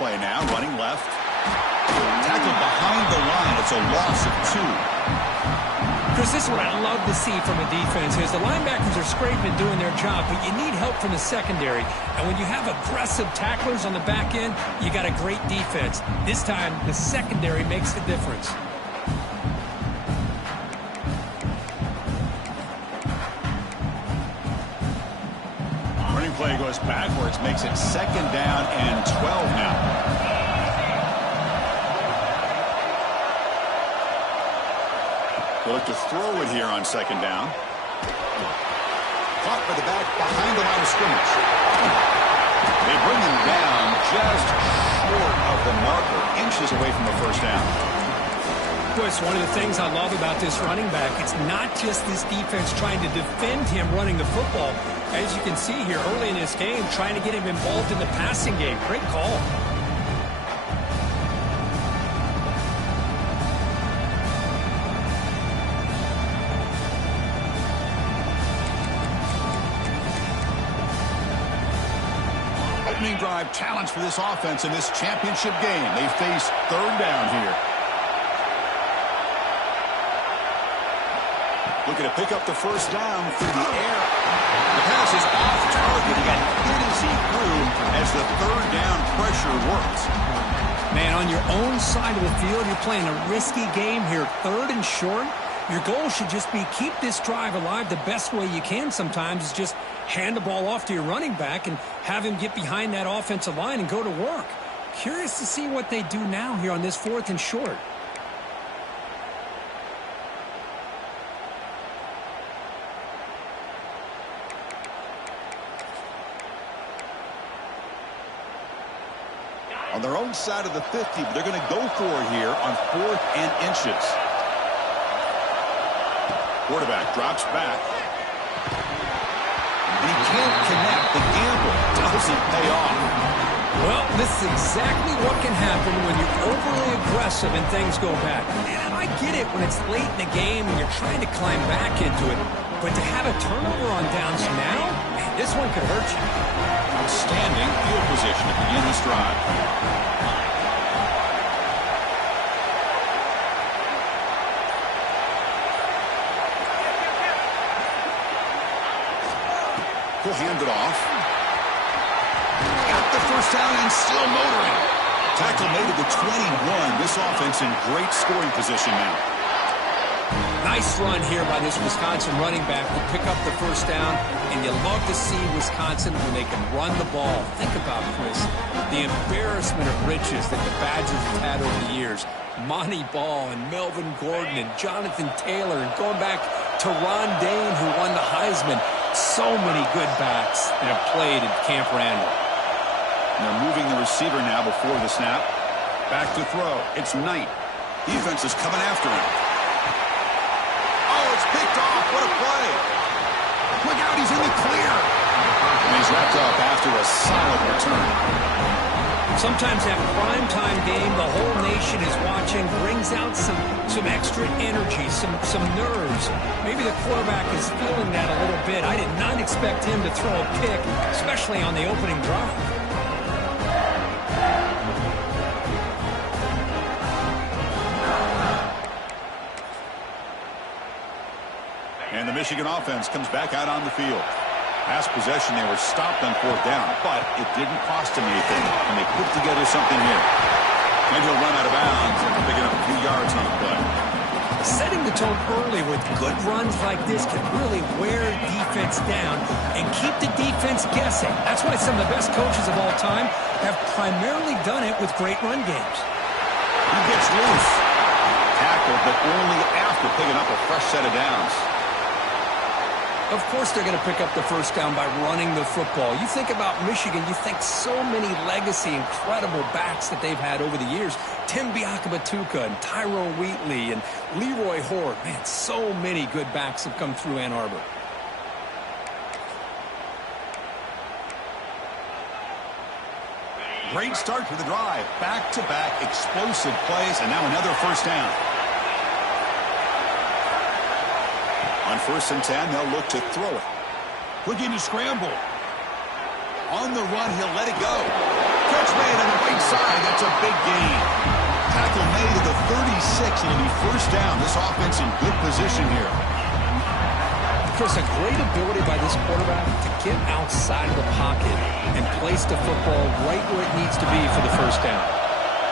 play now, running left. Tackled behind the line. It's a loss of 2. Chris, this is what I love to see from a defense is the linebackers are scraping doing their job, but you need help from the secondary. And when you have aggressive tacklers on the back end, you got a great defense. This time, the secondary makes the difference. Running play goes backwards, makes it 2nd down and 12 now. They'll look to throw it here on 2nd down. Caught by the back behind the line of scrimmage. They bring him down just short of the marker, inches away from the 1st down. Boy, it's one of the things I love about this running back. It's not just this defense trying to defend him running the football. As you can see here early in this game, trying to get him involved in the passing game. Great call. Opening drive challenge for this offense in this championship game. They face 3rd down here. Looking to pick up the 1st down through the air. The pass is off target. He got hit as he threw as the 3rd down pressure works. Man, on your own side of the field, you're playing a risky game here. 3rd and short. Your goal should just be keep this drive alive the best way you can sometimes is just hand the ball off to your running back and have him get behind that offensive line and go to work. Curious to see what they do now here on this 4th and short. On their own side of the 50, but they're going to go for it here on 4th and inches. Quarterback drops back. And he can't connect. The gamble doesn't pay off. Well, this is exactly what can happen when you're overly aggressive and things go bad. And I get it when it's late in the game and you're trying to climb back into it. But to have a turnover on downs now, man, this one could hurt you. Outstanding field position to begin this drive. He'll hand it off. Got the 1st down and still motoring. Tackle made at the 21. This offense in great scoring position now. Nice run here by this Wisconsin running back to pick up the 1st down, and you love to see Wisconsin when they can run the ball. Think about, Chris, the embarrassment of riches that the Badgers have had over the years. Monty Ball and Melvin Gordon and Jonathan Taylor, and going back to Ron Dayne, who won the Heisman. So many good backs that have played at Camp Randall. And they're moving the receiver now before the snap. Back to throw. It's Knight. Defense is coming after him. Oh, it's picked off. What a play. Look out, he's in the clear. And he's wrapped up after a solid return. Sometimes that primetime game, the whole nation is watching, brings out some extra energy, some nerves. Maybe the quarterback is feeling that a little bit. I did not expect him to throw a pick, especially on the opening drive. And the Michigan offense comes back out on the field. Last possession, they were stopped on 4th down, but it didn't cost them anything, and they put together something here. And he'll run out of bounds after picking up a few yards on the play. Setting the tone early with good runs like this can really wear defense down and keep the defense guessing. That's why some of the best coaches of all time have primarily done it with great run games. He gets loose. Tackled, but only after picking up a fresh set of downs. Of course they're going to pick up the 1st down by running the football. You think about Michigan, you think so many legacy, incredible backs that they've had over the years. Tim Biakabatuka and Tyrone Wheatley and Leroy Horde. Man, so many good backs have come through Ann Arbor. Great start to the drive. Back-to-back explosive plays, and now another 1st down. On 1st and 10, they'll look to throw it. Looking to scramble. On the run, he'll let it go. Catch made on the right side. That's a big gain. Tackle made to the 36, and it'll be first down. This offense in good position here. Chris, a great ability by this quarterback to get outside of the pocket and place the football right where it needs to be for the first down.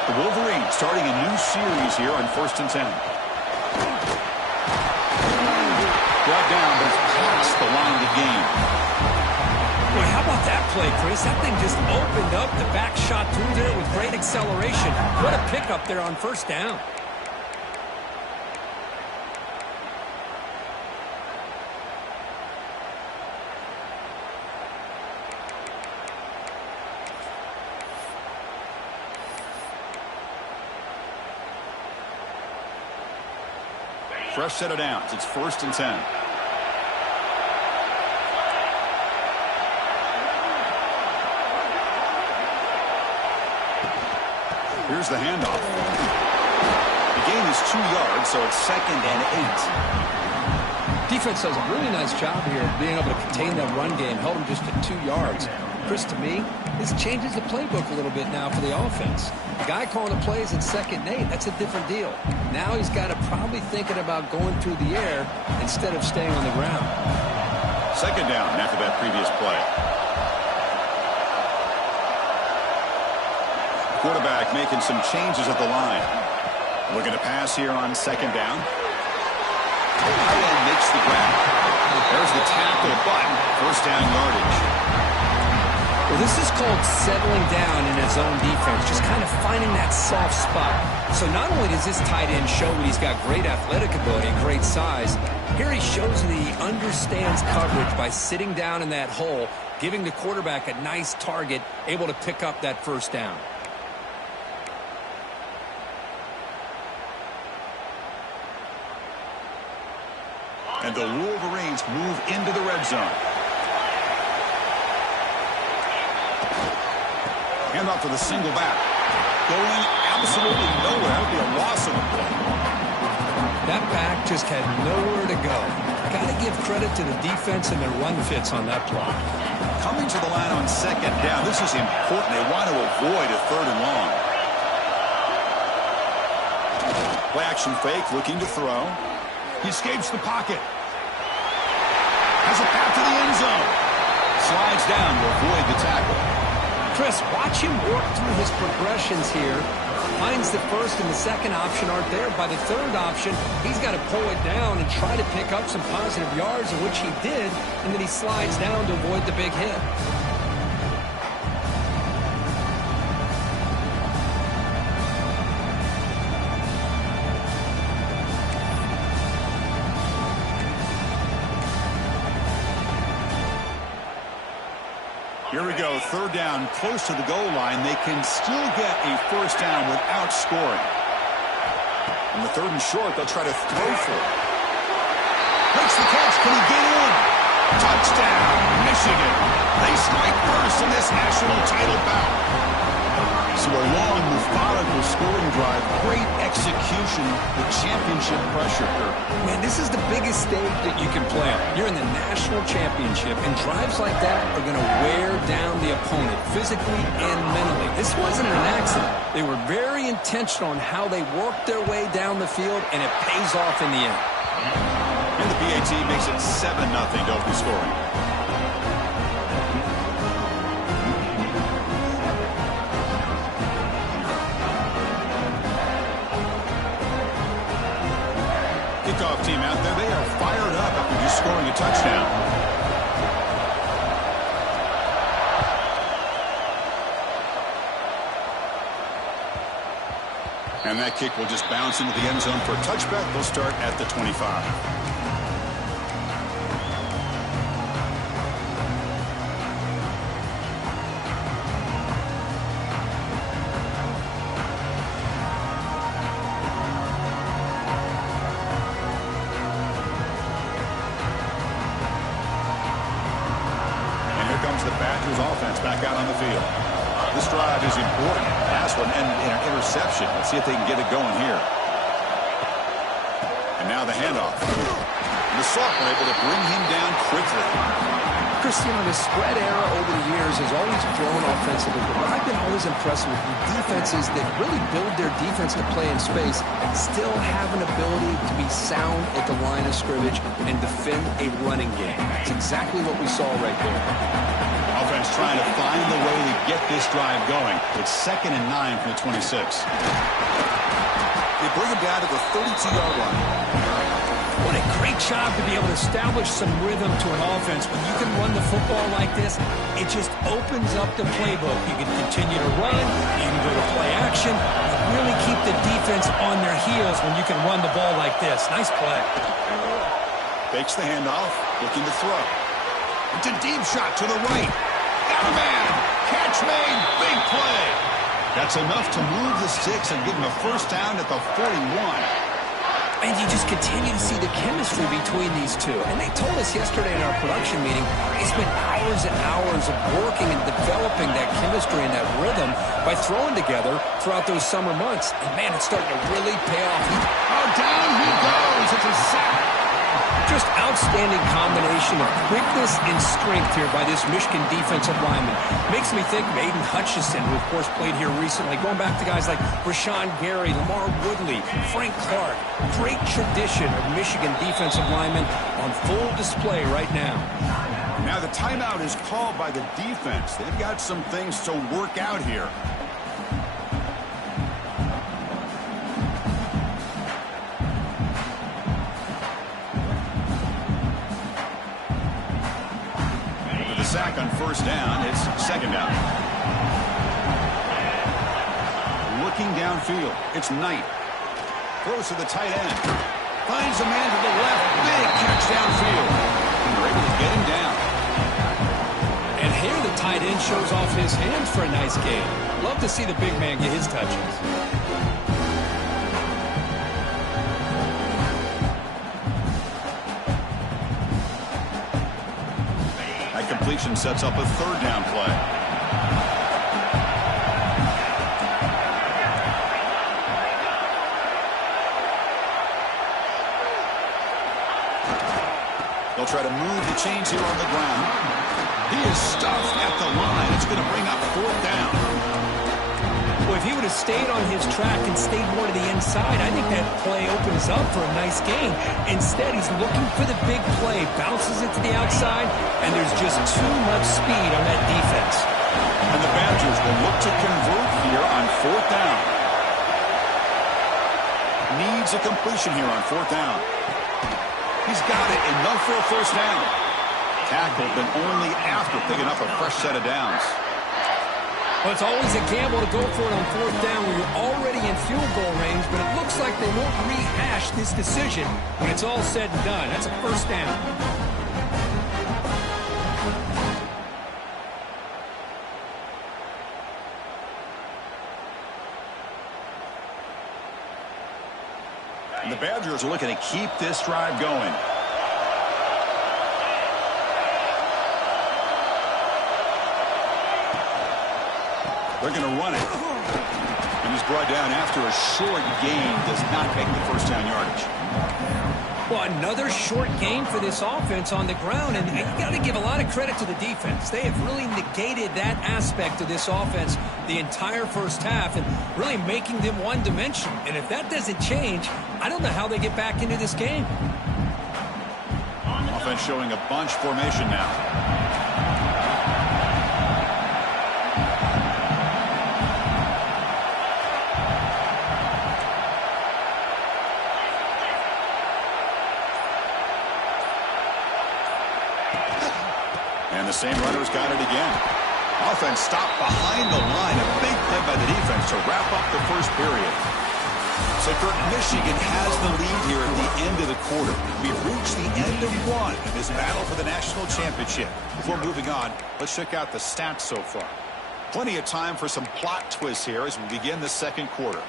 The Wolverines starting a new series here on 1st and 10. Brought down, but it's past the line of the game. Boy, how about that play, Chris? That thing just opened up. The back shot through there with great acceleration. What a pickup there on first down. Fresh set of downs. It's 1st and 10. Here's the handoff. The gain is 2 yards, so it's 2nd and 8. Defense does a really nice job here of being able to contain that run game. Held him just at 2 yards. Chris, to me, this changes the playbook a little bit now for the offense. The guy calling the plays in 2nd and 8, that's a different deal. Now he's got to probably thinking about going through the air instead of staying on the ground. 2nd down after that previous play. Quarterback making some changes at the line. Looking to pass here on 2nd down. Tight end makes the grab. There's the tackle, but first down yardage. Well, this is called settling down in his own defense, just kind of finding that soft spot. So not only does this tight end show that he's got great athletic ability and great size, here he shows that he understands coverage by sitting down in that hole, giving the quarterback a nice target, able to pick up that first down. And the Wolverines move into the red zone. Hand off to the single back. Going absolutely nowhere. That would be a loss of a play. That back just had nowhere to go. Got to give credit to the defense and their run fits on that play. Coming to the line on 2nd down. This is important. They want to avoid a 3rd and long. Play action fake, looking to throw. He escapes the pocket. Has a path to the end zone. Slides down to avoid the tackle. Chris, watch him work through his progressions here. Finds the 1st and the 2nd option aren't there. By the 3rd option, he's got to pull it down and try to pick up some positive yards, of which he did, and then he slides down to avoid the big hit. Here we go, 3rd down, close to the goal line. They can still get a first down without scoring. On the 3rd and short, they'll try to throw for it. Makes the catch. Can he get in? Touchdown, Michigan. They strike first in this national title bout. So a long, methodical scoring drive. Great execution with championship pressure. Man, this is the biggest stage that you can play on. You're in the national championship, and drives like that are going to wear down the opponent physically and mentally. This wasn't an accident. They were very intentional in how they worked their way down the field, and it pays off in the end. And the PAT makes it 7-0 to open scoring. Kickoff team out there, they are fired up after just scoring a touchdown. And that kick will just bounce into the end zone for a touchback. They'll start at the 25. The Badgers offense back out on the field. This drive is important. Last one and an interception. Let's see if they can get it going here. And now the handoff. And the Sophomore able to bring him down quickly. Chris, the spread era over the years has always grown offensively, but I've been always impressed with defenses that really build their defense to play in space, still have an ability to be sound at the line of scrimmage and defend a running game. That's exactly what we saw right there. Offense trying to find the way to get this drive going. It's 2nd and 9 from the 26. They bring him down to the 32-yard line. What a great job to be able to establish some rhythm to an offense. When you can run the football like this, it just opens up the playbook. You can continue to run, you can go to play action, and really keep the defense on their heels when you can run the ball like this. Nice play. Fakes the handoff, looking to throw. It's a deep shot to the right. Got a man. Catch made. Big play. That's enough to move the sticks and give him a first down at the 41. And you just continue to see the chemistry between these two. And they told us yesterday in our production meeting, they spent hours and hours of working and developing that chemistry and that rhythm by throwing together throughout those summer months. And, man, it's starting to really pay off. Down he goes. It's a sack. Just outstanding combination of quickness and strength here by this Michigan defensive lineman. Makes me think of Aiden Hutchinson, who, of course, played here recently. Going back to guys like Rashawn Gary, Lamar Woodley, Frank Clark. Great tradition of Michigan defensive linemen on full display right now. Now the timeout is called by the defense. They've got some things to work out here. Sack on first down. It's 2nd down. Looking downfield. It's Knight. Throws to the tight end. Finds a man to the left. Big catch downfield. And they're able to get him down. And here the tight end shows off his hands for a nice gain. Love to see the big man get his touches. Completion sets up a 3rd down play. They'll try to move the chains here on the ground. He is stuffed at the line. It's going to bring up 4th down. Well, if he would have stayed on his track and stayed more to the inside, I think that play opens up for a nice gain. Instead, he's looking for the big play, bounces it to the outside, and there's just too much speed on that defense. And the Badgers will look to convert here on 4th down. Needs a completion here on 4th down. He's got it, enough for a first down. Tackled, but only after picking up a fresh set of downs. Well, it's always a gamble to go for it on 4th down when you're already in field goal range, but it looks like they won't rehash this decision when it's all said and done. That's a first down. And the Badgers are looking to keep this drive going. They're going to run it. And he's brought down after a short gain. Does not make the first down yardage. Well, another short gain for this offense on the ground. And you got to give a lot of credit to the defense. They have really negated that aspect of this offense the entire first half and really making them one-dimensional. And if that doesn't change, I don't know how they get back into this game. Offense showing a bunch formation now. And the same runner's got it again. Offense stopped behind the line. A big play by the defense to wrap up the first period. So Kurt, Michigan has the lead here at the end of the quarter. We've reached the end of one in this battle for the national championship. Before moving on, let's check out the stats so far. Plenty of time for some plot twists here as we begin the second quarter.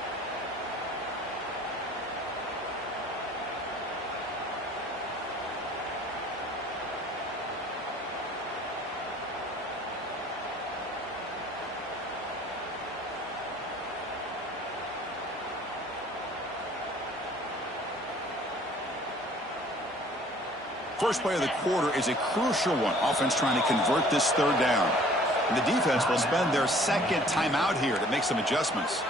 First play of the quarter is a crucial one. Offense trying to convert this third down. And the defense will spend their second timeout here to make some adjustments.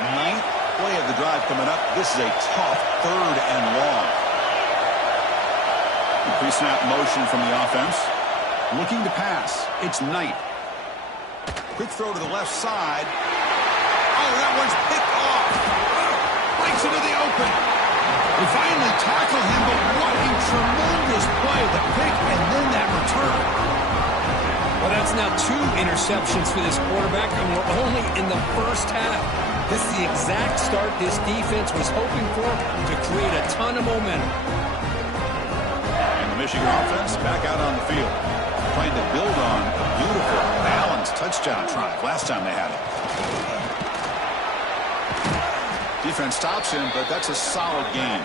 Ninth play of the drive coming up. This is a tough third and long. Pre-snap motion from the offense. Looking to pass. It's Knight. Quick throw to the left side. Oh, that one's picked off. Breaks into the open. They finally tackle him, but what a tremendous play. The pick and then that return. Well, that's now 2 interceptions for this quarterback, and we're only in the first half. This is the exact start this defense was hoping for to create a ton of momentum. Michigan offense back out on the field, trying to build on a beautiful, balanced touchdown drive last time they had it. Defense stops him, but that's a solid game.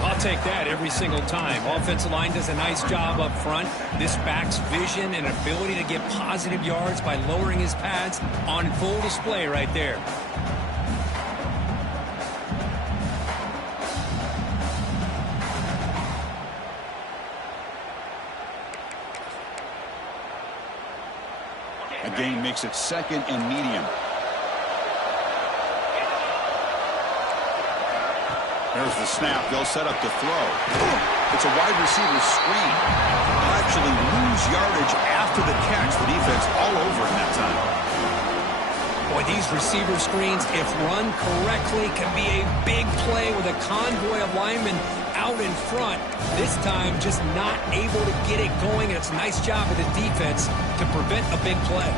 I'll take that every single time. Offensive line does a nice job up front. This back's vision and ability to get positive yards by lowering his pads on full display right there. A gain makes it second and medium. There's the snap. They'll set up to throw. It's a wide receiver screen. They'll actually lose yardage after the catch. The defense all over in that time. Boy, these receiver screens, if run correctly, can be a big play with a convoy of linemen out in front. This time, just not able to get it going. And it's a nice job of the defense to prevent a big play.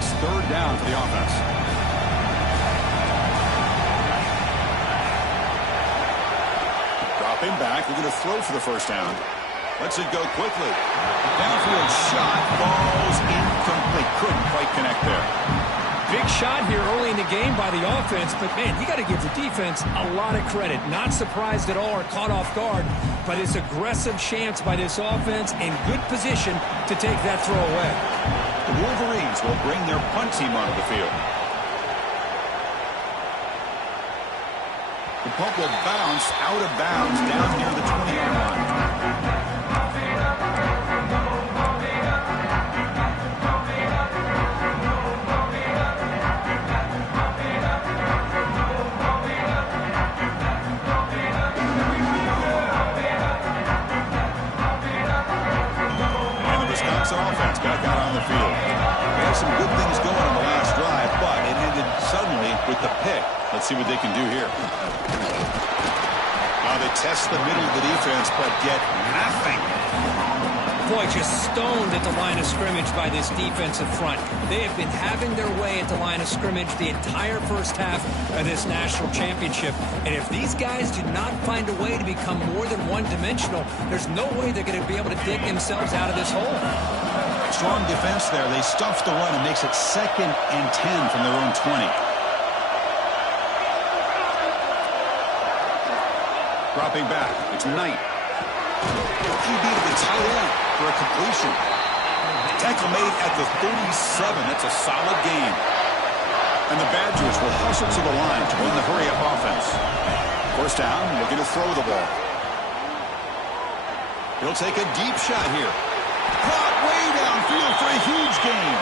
It's third down for the offense. Dropping back. They're going to throw for the first down. Lets it go quickly. Downfield shot falls incomplete. Couldn't quite connect there. Big shot here early in the game by the offense, but man, you got to give the defense a lot of credit. Not surprised at all or caught off guard by this aggressive chance by this offense in good position to take that throw away. The Wolverines will bring their punt team onto the field. The punt will bounce out of bounds down near the 20-yard line. Offense back out on the field. They had some good things going on the last drive, but it ended suddenly with the pick. Let's see what they can do here. They test the middle of the defense, but get nothing. Boy, just stoned at the line of scrimmage by this defensive front. They have been having their way at the line of scrimmage the entire first half of this national championship. And if these guys do not find a way to become more than one-dimensional, there's no way they're going to be able to dig themselves out of this hole. Strong defense there. They stuff the run and makes it 2nd and 10 from their own 20. Dropping back. It's Knight. QB to the tight end for a completion. Tackle made at the 37. That's a solid game. And the Badgers will hustle to the line to win the hurry-up offense. First down, looking to throw the ball. He'll take a deep shot here. Caught way downfield for a huge gain.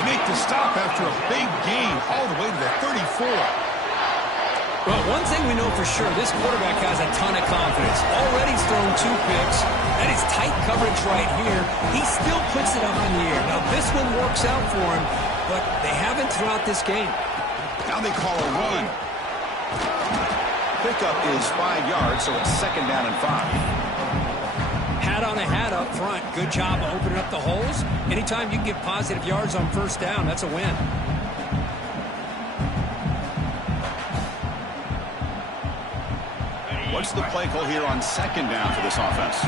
They make the stop after a big gain all the way to the 34. Well, one thing we know for sure, this quarterback has a ton of confidence. Already he's thrown 2 picks. That is tight coverage right here. He still puts it up in the air. Now, this one works out for him, but they haven't throughout this game. Now they call a run. Pickup is 5 yards, so it's 2nd down and 5. Hat on a hat up front. Good job opening up the holes. Anytime you can get positive yards on first down, that's a win. What's the play call here on 2nd down for this offense?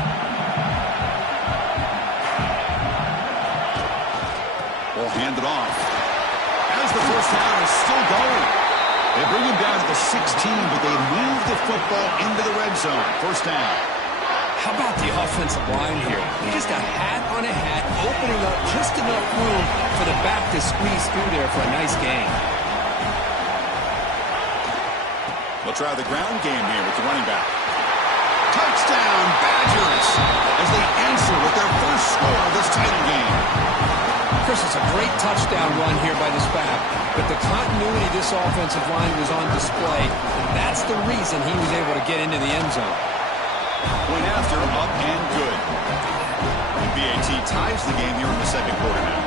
We'll hand it off. As the first down is still going. but they moved the football into the red zone. First down. How about the offensive line here? Just a hat on a hat, opening up just enough room for the back to squeeze through there for a nice gain. They'll try the ground game here with the running back. Touchdown, Badgers, as they answer with their first score of this title game. Chris, it's a great touchdown run here by this back, but the continuity of this offensive line was on display. That's the reason he was able to get into the end zone. Point after, up and good. And BAT ties the game here in the second quarter now.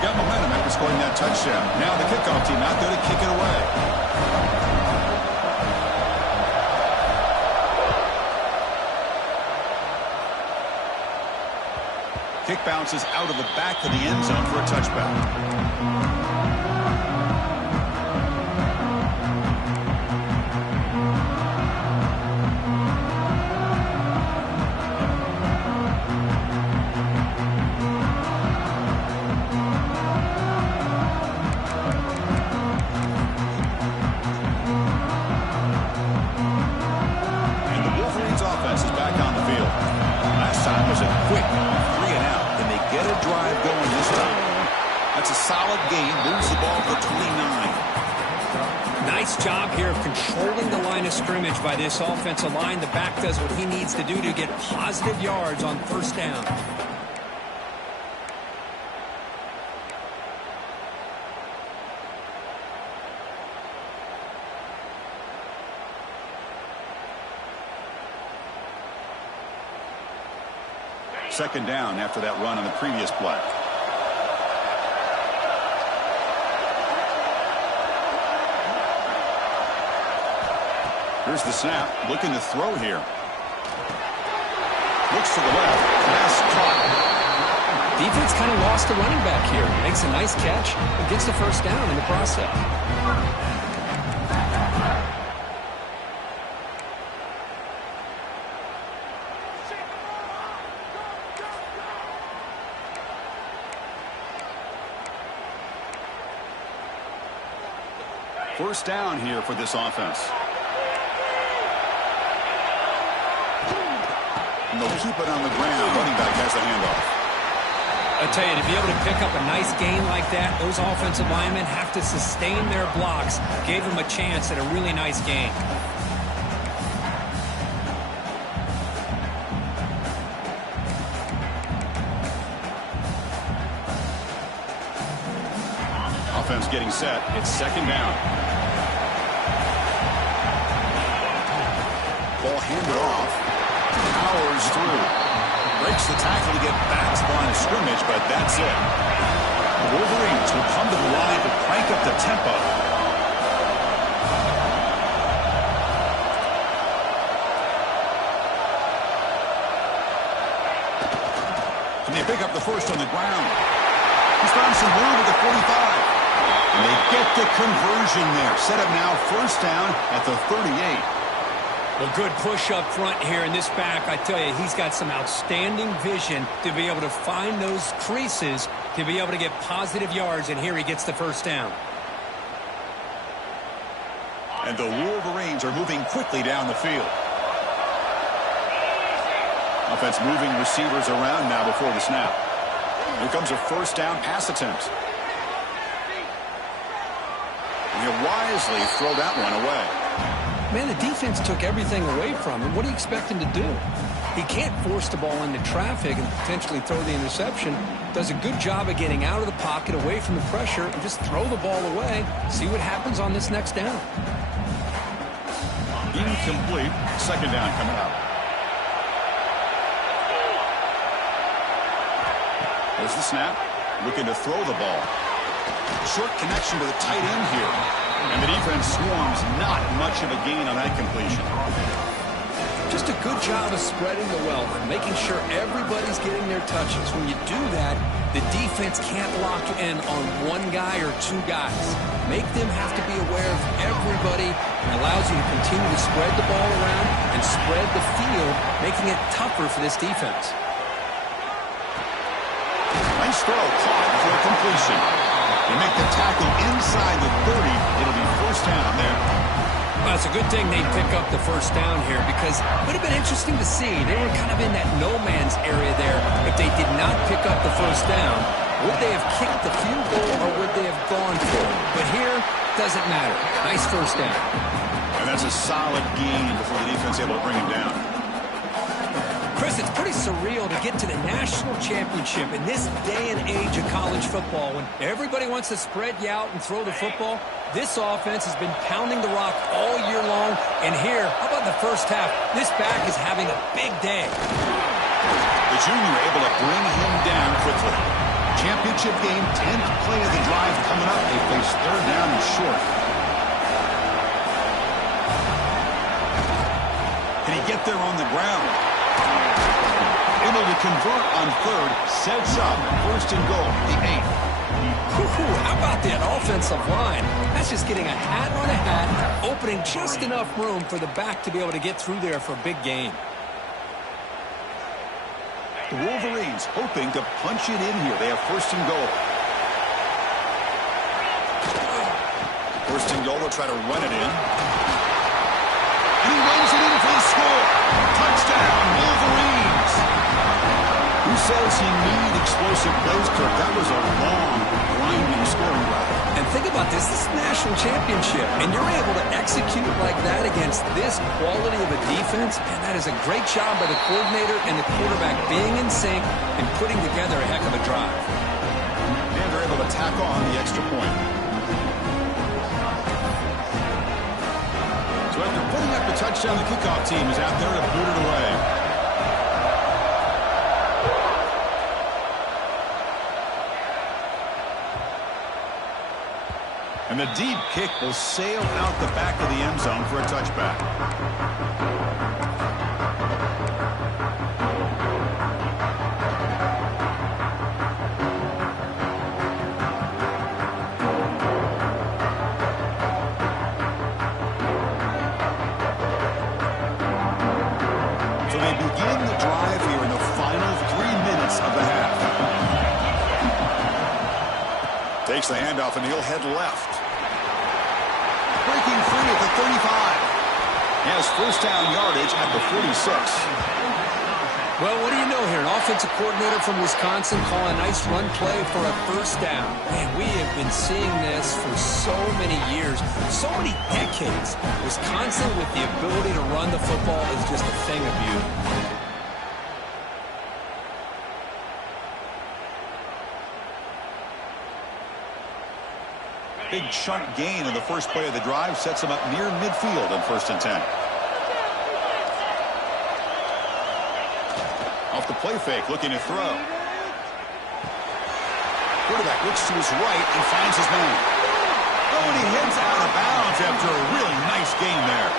Got momentum after scoring that touchdown. Now the kickoff team out there to kick it away. Kick bounces out of the back of the end zone for a touchback. Solid gain, moves the ball for 29. Nice job here of controlling the line of scrimmage by this offensive line. The back does what he needs to do to get positive yards on first down. Second down after that run on the previous play. Here's the snap, looking to throw here. Looks to the left, pass caught. Defense kind of lost the running back here. Makes a nice catch and gets the first down in the process. First down here for this offense. And they'll keep it on the ground. Running back has the handoff. I tell you, to be able to pick up a nice gain like that, those offensive linemen have to sustain their blocks. Gave them a chance at a really nice gain. Offense getting set. It's second down. Ball handed off. Powers through. Breaks the tackle to get back to the line of scrimmage, but that's it. The Wolverines will come to the line to crank up the tempo. Can they pick up the first on the ground? He's found some room at the 45. And they get the conversion there. Set up now first down at the 38. Well, good push up front here in this back. I tell you, he's got some outstanding vision to be able to find those creases to be able to get positive yards, and here he gets the first down. And the Wolverines are moving quickly down the field. Offense moving receivers around now before the snap. Here comes a first down pass attempt. And he'll wisely throw that one away. Man, the defense took everything away from him. What do you expect him to do? He can't force the ball into traffic and potentially throw the interception. Does a good job of getting out of the pocket, away from the pressure, and just throw the ball away. See what happens on this next down. Incomplete. Second down coming up. There's the snap. Looking to throw the ball. Short connection to the tight end here. And the defense swarms. Not much of a gain on that completion. Just a good job of spreading the wealth, making sure everybody's getting their touches. When you do that, the defense can't lock in on one guy or two guys. Make them have to be aware of everybody, and allows you to continue to spread the ball around and spread the field, making it tougher for this defense. Nice throw, caught for a completion. They make the tackle inside the 30. It'll be first down there. Well, it's a good thing they pick up the first down here because it would have been interesting to see. They were kind of in that no man's area there. If they did not pick up the first down, would they have kicked the field goal or would they have gone for it? But here, doesn't matter. Nice first down. And that's a solid gain before the defense able to bring him down. Chris, it's pretty surreal to get to the national championship in this day and age of college football when everybody wants to spread you out and throw the football. This offense has been pounding the rock all year long. And here, how about the first half? This back is having a big day. The junior able to bring him down quickly. Championship game, 10th play of the drive coming up. They face third down and short. Can he get there on the ground? Able to convert on third, sets up first and goal, the 8th. How about that offensive line? That's just getting a hat on a hat, opening just enough room for the back to be able to get through there for a big gain. The Wolverines hoping to punch it in here. They have first and goal. First and goal, they'll try to run it in. And he runs it in for the score. Touchdown, Wolverines. Who says you need explosive plays, Kirk? That was a long, grinding scoring drive. And think about this. This is a national championship, and you're able to execute like that against this quality of a defense, and that is a great job by the coordinator and the quarterback being in sync and putting together a heck of a drive. And they're able to tack on the extra point. So after putting up the touchdown, the kickoff team is out there to boot it away. And the deep kick will sail out the back of the end zone for a touchback. So they begin the drive here in the final 3 minutes of the half. Takes the handoff and he'll head left. Breaking free at the 35. He has first down yardage at the 46. Well, what do you know here? An offensive coordinator from Wisconsin calling a nice run play for a first down. Man, we have been seeing this for so many years, so many decades. Wisconsin with the ability to run the football is just a thing of beauty. Big chunk gain in the first play of the drive sets him up near midfield on 1st and 10. Off the play fake, looking to throw. Quarterback looks to his right and finds his man. Oh, and he heads out of bounds after a really nice gain there.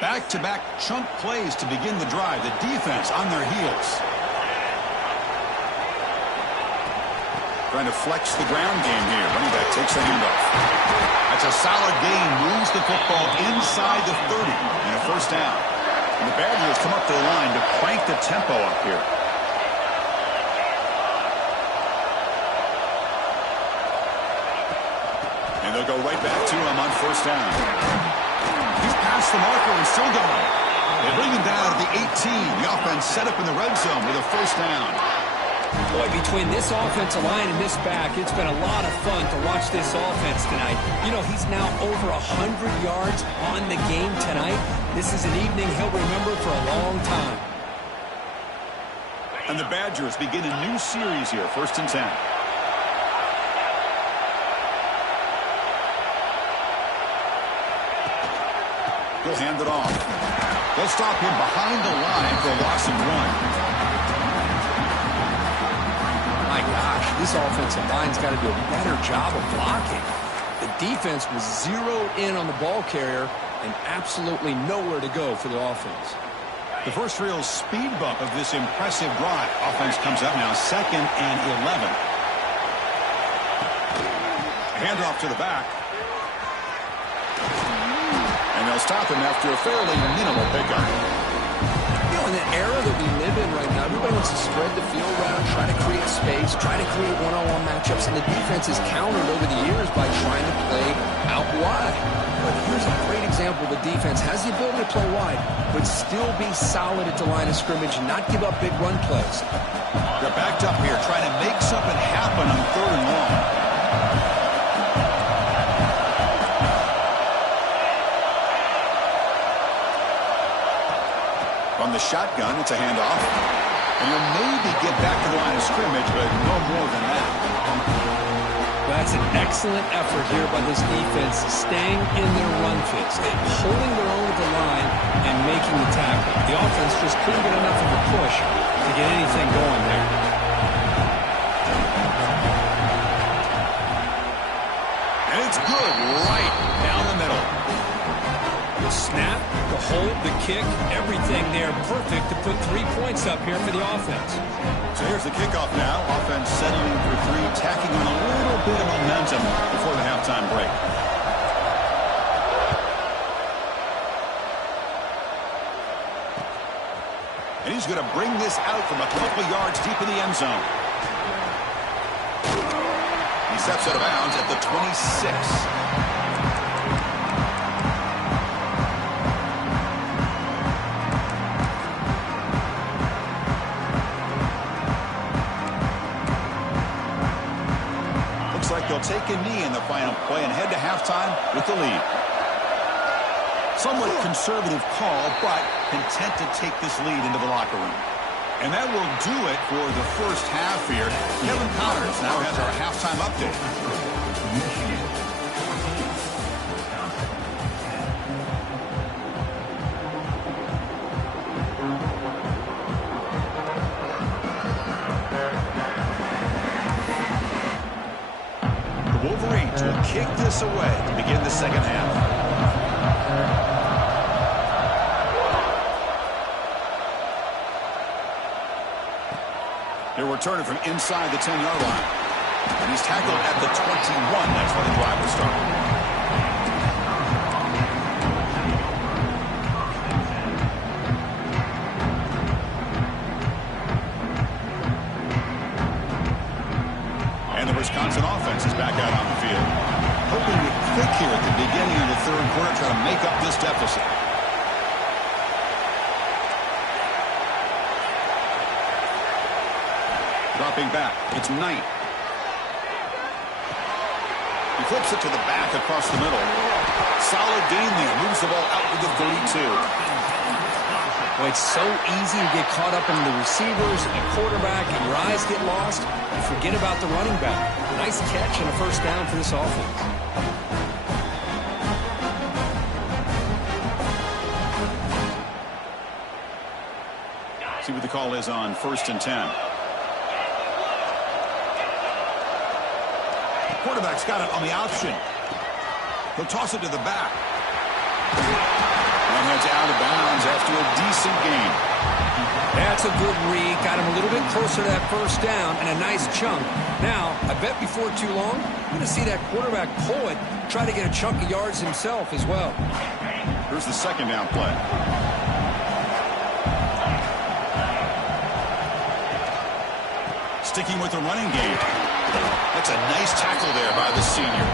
Back-to-back chunk plays to begin the drive. The defense on their heels. Trying to flex the ground game here. Running back takes the handoff. That's a solid gain. Moves the football inside the 30. And a first down. And the Badgers come up to the line to crank the tempo up here. And they'll go right back to him on first down. He's past the marker and still going. They bring him down at the 18. The offense set up in the red zone with a first down. Boy, between this offensive line and this back, it's been a lot of fun to watch this offense tonight. You know, he's now over 100 yards on the game tonight. This is an evening he'll remember for a long time. And the Badgers begin a new series here, 1st and 10. He'll hand it off. They'll stop him behind the line for a loss of 1. My gosh, this offensive line's got to do a better job of blocking. The defense was zeroed in on the ball carrier and absolutely nowhere to go for the offense. The first real speed bump of this impressive drive. Offense comes up now 2nd and 11. Handoff to the back. they'll stop him after a fairly minimal pickup. You know, in the era that we live in right now, everybody wants to spread the field around, try to create space, try to create one-on-one matchups, and the defense is countered over the years by trying to play out wide. But here's a great example. The defense has the ability to play wide, but still be solid at the line of scrimmage, not give up big run plays. They're backed up here, trying to make something happen on 3rd and long. From the shotgun, it's a handoff. And he'll maybe get back to the line of scrimmage, but no more than that. That's an excellent effort here by this defense, staying in their run fits, holding their own at the line and making the tackle. The offense just couldn't get enough of a push to get anything going there. And it's good right down the middle. The snap, the hold, the kick, everything there perfect to put 3 points up here for the offense. So here's the kickoff now. Offense settling for 3, tacking on a little bit of momentum before the halftime break. And he's going to bring this out from a couple yards deep in the end zone. He steps out of bounds at the 26. They'll take a knee in the final play and head to halftime with the lead. Somewhat conservative call, but content to take this lead into the locker room. And that will do it for the first half here. Kevin Connors now has our halftime update. Wolverines will kick this away to begin the second half. He'll return it from inside the 10-yard line. And he's tackled at the 21. That's where the drive will start. Wisconsin offense is back out on the field. Hoping to click here at the beginning of the 3rd quarter, try to make up this deficit. Dropping back, it's Knight. He flips it to the back across the middle. Solid gain there, moves the ball out to the 32. Well, it's so easy to get caught up in the receivers and the quarterback, and your eyes get lost. You forget about the running back. Nice catch and a first down for this offense. See what the call is on 1st and 10. Quarterback's got it on the option. He'll toss it to the back. And heads out of bounds after a decent gain. That's a good read. Got him a little bit closer to that first down and a nice chunk. Now, I bet before too long, you're going to see that quarterback pull it, try to get a chunk of yards himself as well. Here's the second down play. Sticking with the running game. That's a nice tackle there by the senior.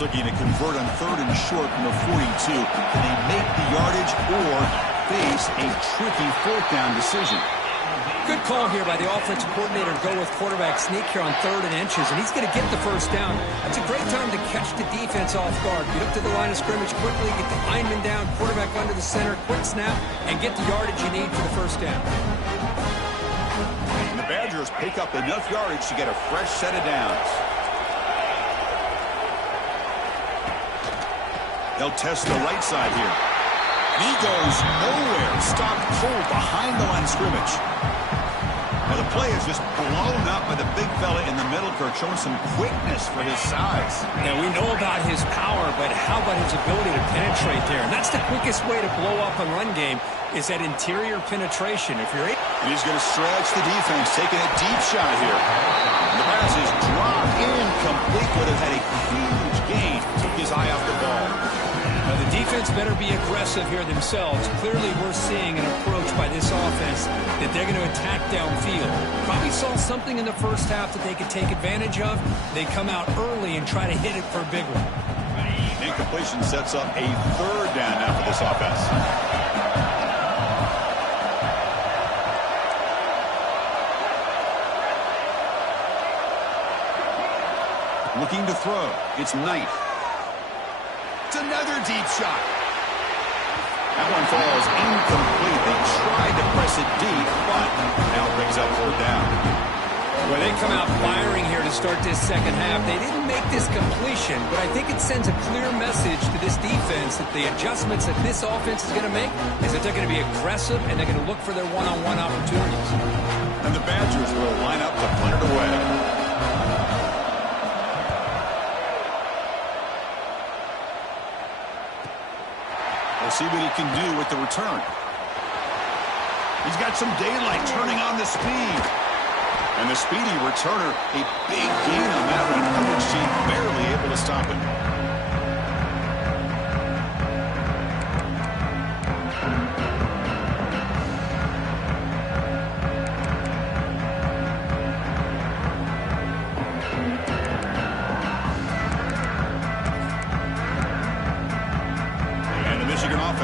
Looking to convert on 3rd and short from the 42. Can they make the yardage or face a tricky 4th down decision? Good call here by the offensive coordinator to go with quarterback sneak here on 3rd and inches, and he's going to get the first down. That's a great time to catch the defense off guard. Get up to the line of scrimmage quickly, get the lineman down, quarterback under the center, quick snap, and get the yardage you need for the first down. And the Badgers pick up enough yardage to get a fresh set of downs. They'll test the right side here. And he goes nowhere. Stopped cold behind the line of scrimmage. Now the play is just blown up by the big fella in the middle, Kirk, showing some quickness for his size. Now, we know about his power, but how about his ability to penetrate there? And that's the quickest way to blow up a run game, is that interior penetration. If you're And he's going to stretch the defense, taking a deep shot here. The pass is dropped incomplete. Would have had a huge gain. Took his eye off the ball. Now, the defense better be aggressive here themselves. Clearly, we're seeing an approach by this offense that they're going to attack downfield. Probably saw something in the first half that they could take advantage of. They come out early and try to hit it for a big one. Incompletion sets up a third down now for this offense. Looking to throw. It's Knight. It's another deep shot. That one falls incomplete. They tried to press it deep, but now brings up fourth down. Well, they come out firing here to start this second half. They didn't make this completion, but I think it sends a clear message to this defense that the adjustments that this offense is going to make is that they're going to be aggressive and they're going to look for their one-on-one opportunities. And the Badgers will line up to punt it away. See what he can do with the return. He's got some daylight turning on the speed. And the speedy returner, a big gain on that one. Coverage team barely able to stop it.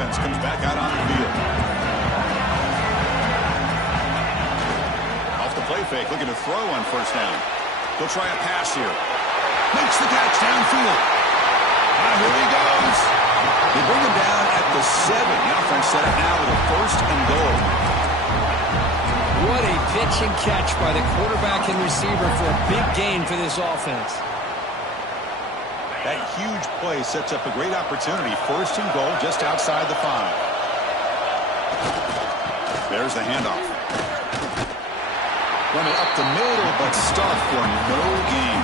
Comes back out on the field. Off the play fake, looking to throw on first down. He'll try a pass here. Makes the catch downfield. Here he goes. They bring him down at the 7. The offense set up now with a first and goal. What a pitch and catch by the quarterback and receiver for a big gain for this offense. That huge play sets up a great opportunity. First and goal just outside the 5. There's the handoff. Run it up the middle, but stuffed for no gain.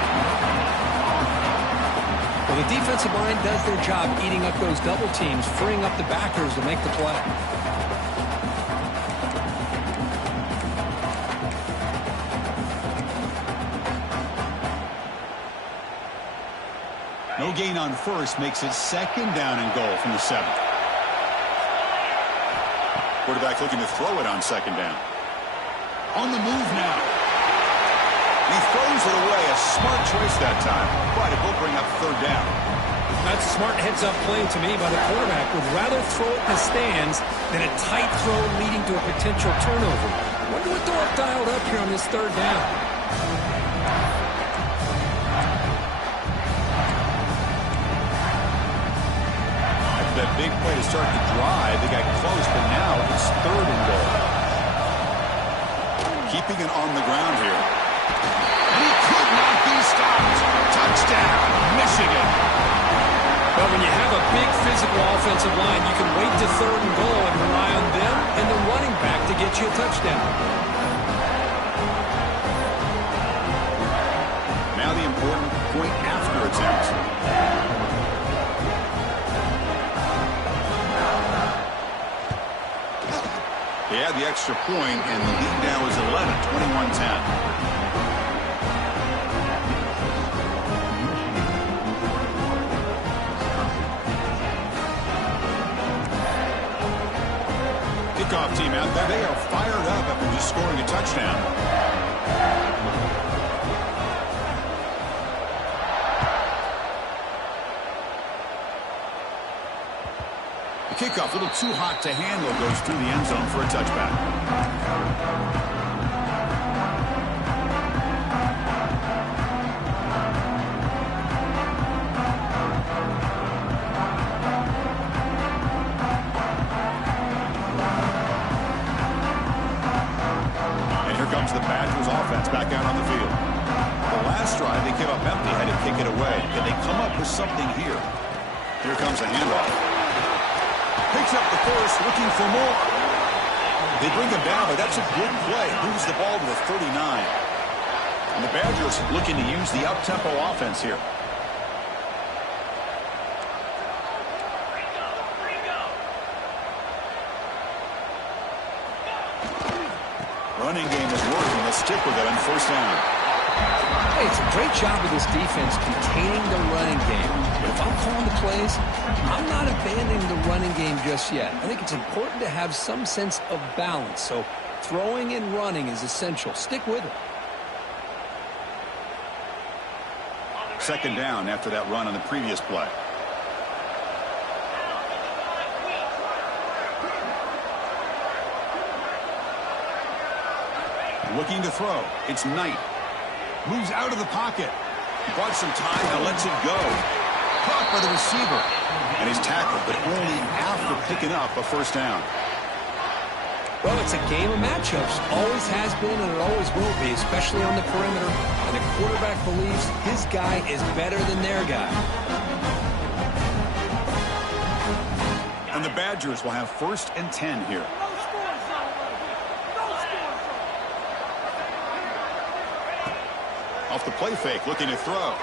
Well, the defensive line does their job eating up those double teams, freeing up the backers to make the play. No gain on first makes it second down and goal from the 7. Quarterback looking to throw it on second down. On the move now. He throws it away. A smart choice that time. But it will bring up third down. That's a smart heads-up play to me by the quarterback. Would rather throw it in the stands than a tight throw leading to a potential turnover. Wonder what they'll have dialed up here on this third down. That big play to start the drive. They got close, but now it's third and goal. Keeping it on the ground here. And he could not be stopped. Touchdown, Michigan. But when you have a big physical offensive line, you can wait to third and goal and rely on them and the running back to get you a touchdown. Now the important point after attempt. They had the extra point, and the lead now is 11, 21-10. Kickoff team out there. They are fired up after just scoring a touchdown. Kickoff, a little too hot to handle, goes through the end zone for a touchback. And here comes the Badgers offense back out on the field. The last drive, they came up empty, had to kick it away. Can they come up with something here? Here comes the handoff. Picks up the first, looking for more. They bring him down, but that's a good play. Moves the ball to the 39. And the Badgers looking to use the up-tempo offense here. Running game is working. They'll stick with it on first down. Hey, it's a great job of this defense containing the running game. But if I'm calling the plays, I'm not abandoning the running game just yet. I think it's important to have some sense of balance. So throwing and running is essential. Stick with it. Second down after that run on the previous play. Looking to throw. It's Knight. Moves out of the pocket. Bought some time and lets it go. Caught by the receiver. And he's tackled, but only after picking up a first down. Well, it's a game of matchups. Always has been and it always will be, especially on the perimeter. And the quarterback believes his guy is better than their guy. And the Badgers will have 1st and 10 here. Off the play fake, looking to throw.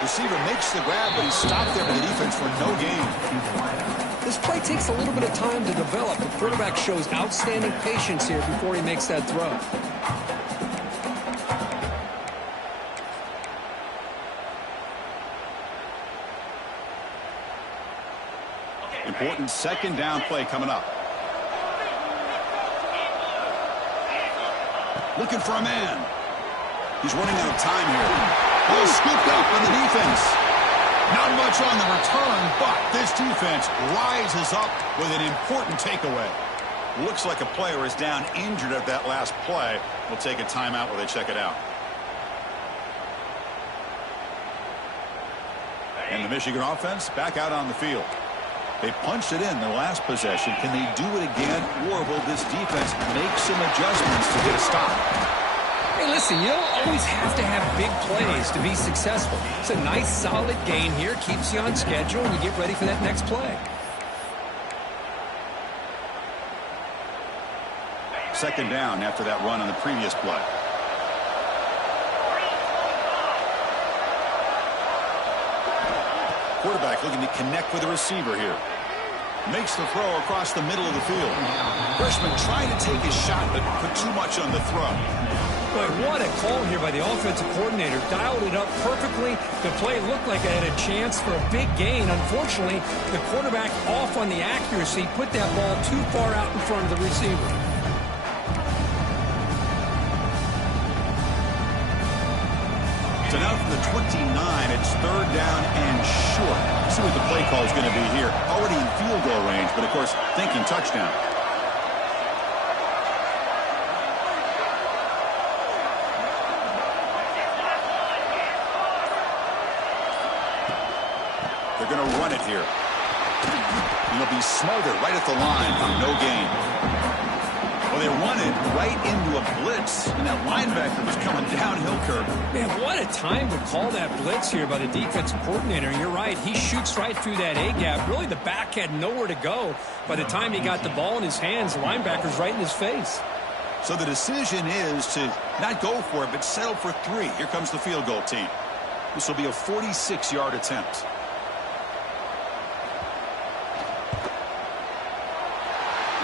Receiver makes the grab, but he's stopped there by the defense for no gain. This play takes a little bit of time to develop. The quarterback shows outstanding patience here before he makes that throw. Important second down play coming up. Looking for a man. He's running out of time here. Ball scooped up on the defense. Not much on the return, but this defense rises up with an important takeaway. Looks like a player is down injured at that last play. We'll take a timeout while they check it out. And the Michigan offense back out on the field. They punched it in their last possession. Can they do it again, or will this defense make some adjustments to get a stop? Hey, listen, you don't always have to have big plays to be successful. It's a nice, solid gain here. Keeps you on schedule, and you get ready for that next play. Second down after that run on the previous play. Quarterback looking to connect with the receiver here. Makes the throw across the middle of the field. Freshman trying to take his shot, but put too much on the throw. But what a call here by the offensive coordinator. Dialed it up perfectly. The play looked like it had a chance for a big gain. Unfortunately, the quarterback off on the accuracy, put that ball too far out in front of the receiver. So now from the 29, it's third down and short. See what the play call is going to be here. Already in field goal range, but of course, thinking touchdown. They're going to run it here. And it'll be smothered right at the line for no gain. Well, they run it right into a blitz, and that linebacker was coming downhill, Kirk. Man, what a time to call that blitz here by the defensive coordinator. You're right. He shoots right through that A-gap. Really, the back had nowhere to go. By the time he got the ball in his hands, the linebacker's right in his face. So the decision is to not go for it, but settle for 3. Here comes the field goal team. This will be a 46-yard attempt.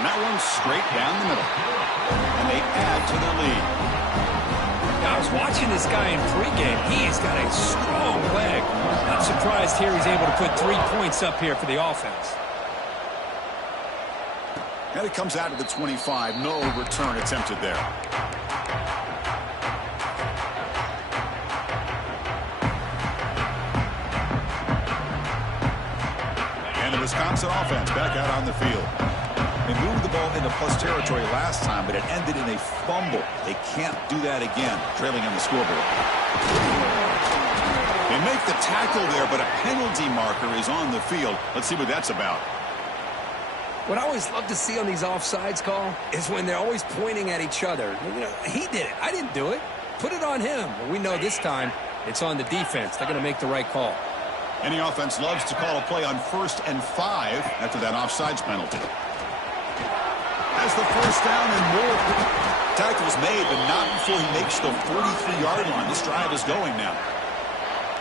And that one's straight down the middle. And they add to their lead. I was watching this guy in pregame. He has got a strong leg. I'm surprised here he's able to put 3 points up here for the offense. And it comes out to the 25. No return attempted there. And the Wisconsin offense back out on the field. They moved the ball into plus territory last time, but it ended in a fumble. They can't do that again, trailing on the scoreboard. They make the tackle there, but a penalty marker is on the field. Let's see what that's about. What I always love to see on these offsides call is when they're always pointing at each other. You know, he did it. I didn't do it. Put it on him. Well, we know this time it's on the defense. They're going to make the right call. Any offense loves to call a play on 1st and 5 after that offsides penalty. has the first down and more. Tackle's made, but not before he makes the 43-yard line. This drive is going now.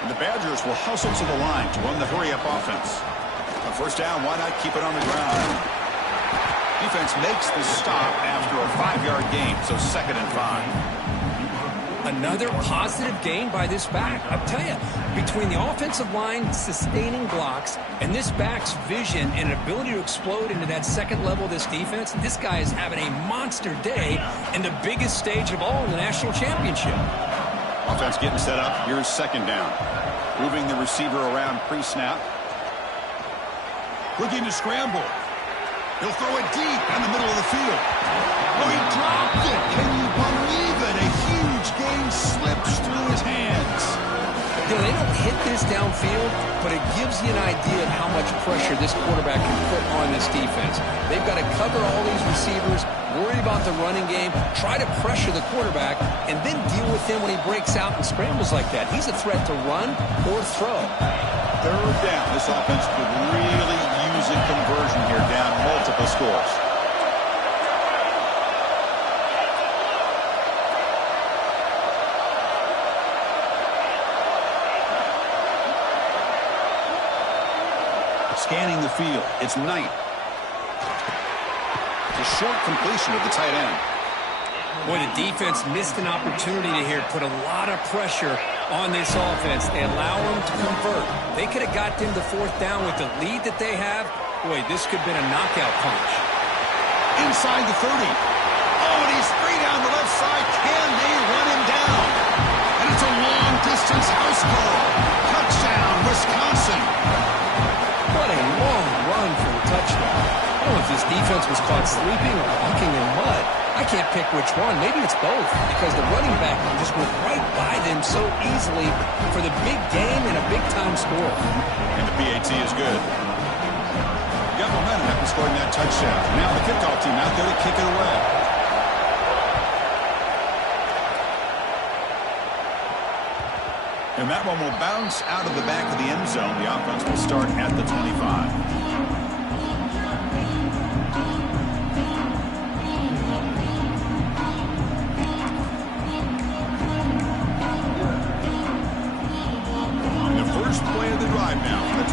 And the Badgers will hustle to the line to run the hurry-up offense. On first down, why not keep it on the ground? Defense makes the stop after a 5-yard gain, so 2nd and 5. Another positive gain by this back. I'll tell you, between the offensive line sustaining blocks and this back's vision and ability to explode into that second level of this defense, this guy is having a monster day in the biggest stage of all in the national championship. Offense getting set up. Here's 2nd down. Moving the receiver around pre-snap. Looking to scramble. He'll throw it deep in the middle of the field. Oh, he dropped it. Can you believe it? A huge gain slips through his hands. You know, they don't hit this downfield, but it gives you an idea of how much pressure this quarterback can put on this defense. They've got to cover all these receivers, worry about the running game, try to pressure the quarterback, and then deal with him when he breaks out and scrambles like that. He's a threat to run or throw. 3rd down. This offense could really use a conversion here, down multiple scores. Scanning the field. It's Knight. It's a short completion of the tight end. Boy, the defense missed an opportunity to here put a lot of pressure on this offense. They allow them to convert. They could have got them to 4th down with the lead that they have. Boy, this could have been a knockout punch. Inside the 30. Oh, and he's free down the left side. Can they run him down? And it's a long-distance house call. Touchdown, Wisconsin. What a long run for the touchdown. I don't know if this defense was caught sleeping or walking in mud. I can't pick which one. Maybe it's both, because the running back just went right by them so easily for the big game and a big-time score. And the PAT is good. Got momentum after scoring that touchdown. Now the kickoff team out there to kick it away. And that one will bounce out of the back of the end zone. The offense will start at the 25. First play of the drive now from the 25.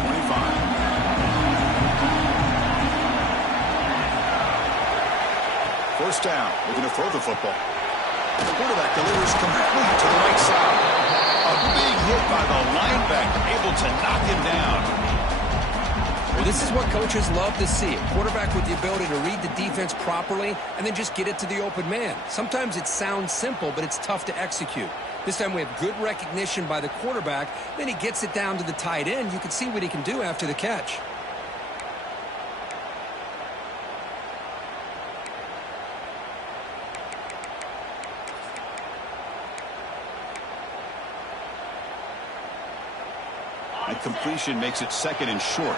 First down, looking to throw the football. The quarterback delivers complete to the right side. A big hit by the linebacker, able to knock him down. Well, this is what coaches love to see. A quarterback with the ability to read the defense properly and then just get it to the open man. Sometimes it sounds simple, but it's tough to execute. This time we have good recognition by the quarterback. Then he gets it down to the tight end. You can see what he can do after the catch. And completion makes it 2nd and short.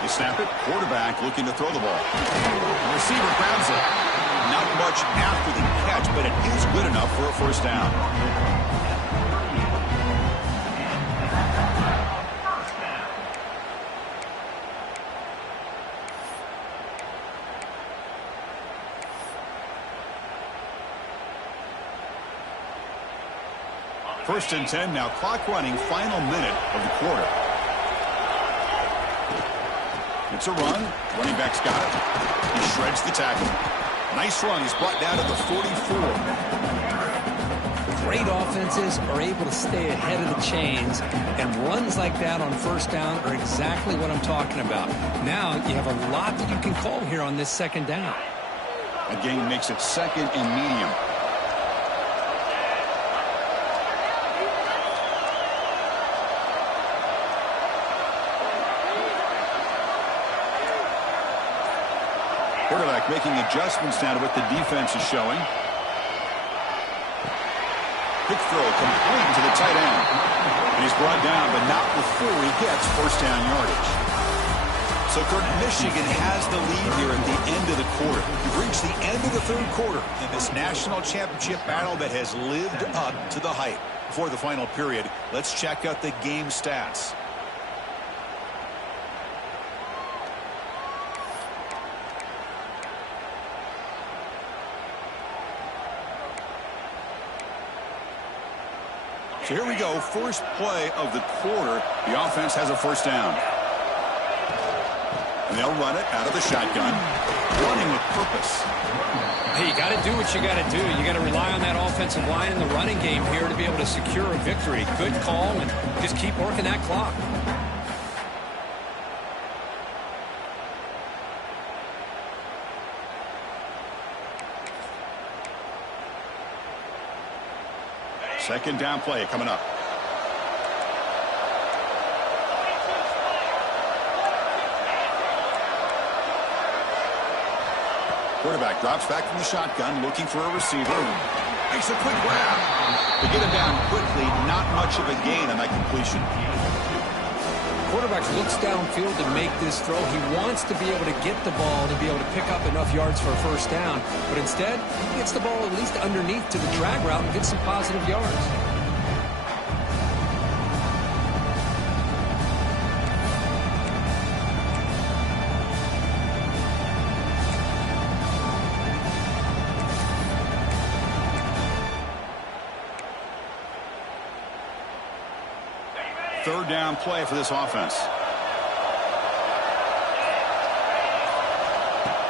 They snap it. Quarterback looking to throw the ball. The receiver grabs it. Not much after the catch, but it is good enough for a first down. First and 10 now, clock running, final minute of the quarter. It's a run. Running back's got it. He shreds the tackle. Nice run. He's brought down to the 44. Great offenses are able to stay ahead of the chains, and runs like that on first down are exactly what I'm talking about. Now you have a lot that you can call here on this 2nd down. A gain makes it 2nd and medium. Quarterback making adjustments now to what the defense is showing. Quick throw complete to the tight end. And he's brought down, but not before he gets first down yardage. So, Kurt, Michigan has the lead here at the end of the quarter. We've reached the end of the 3rd quarter in this national championship battle that has lived up to the hype. Before the final period, let's check out the game stats. So here we go, first play of the quarter. The offense has a first down. And they'll run it out of the shotgun, running with purpose. Hey, you got to do what you got to do. You got to rely on that offensive line in the running game here to be able to secure a victory. Good call, and just keep working that clock. Second down play coming up. Quarterback drops back from the shotgun, looking for a receiver. Makes a quick grab. To get him down quickly, not much of a gain on that completion. Quarterback looks downfield to make this throw. He wants to be able to get the ball to be able to pick up enough yards for a first down. But instead, he gets the ball at least underneath to the drag route and gets some positive yards. Third down play for this offense.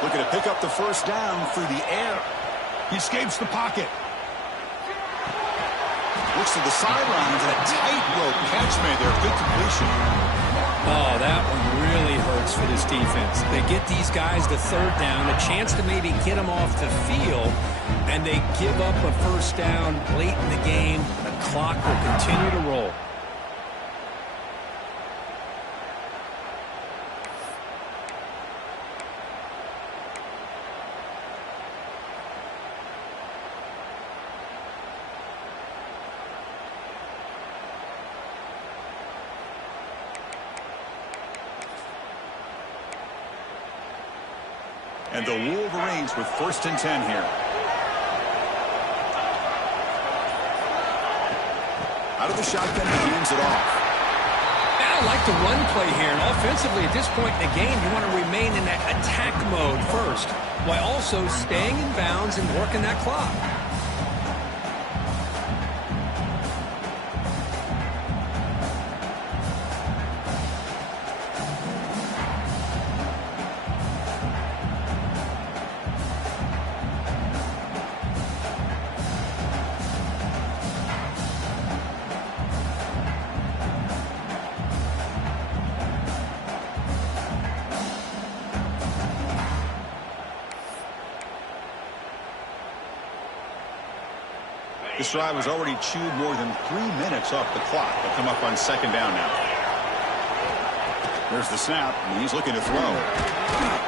Looking to pick up the first down through the air. He escapes the pocket. Looks to the sidelines and a tightrope catch made there. Good completion. Oh, that one really hurts for this defense. They get these guys to third down, a chance to maybe get them off the field, and they give up a first down late in the game. The clock will continue to roll. And the Wolverines with first and 10 here. Out of the shotgun, he hands it off. I like the run play here. And offensively, at this point in the game, you want to remain in that attack mode first, while also staying in bounds and working that clock. This drive has already chewed more than 3 minutes off the clock. They'll come up on second down now. There's the snap, and he's looking to throw.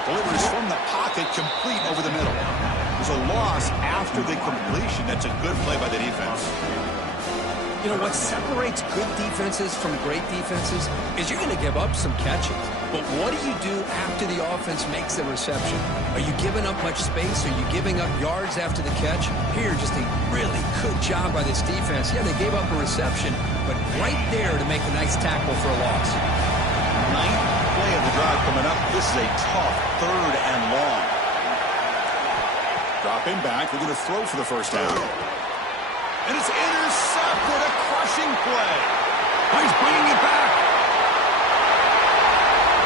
Delivers from the pocket, complete over the middle. There's a loss after the completion. That's a good play by the defense. You know, what separates good defenses from great defenses is you're going to give up some catches. But what do you do after the offense makes the reception? Are you giving up much space? Are you giving up yards after the catch? Here, just a really good job by this defense. Yeah, they gave up a reception, but right there to make a nice tackle for a loss. Ninth play of the drive coming up. This is a tough third and long. Dropping back. They're going to throw for the first down. And it's intercepted. A crushing play. He's bringing it back.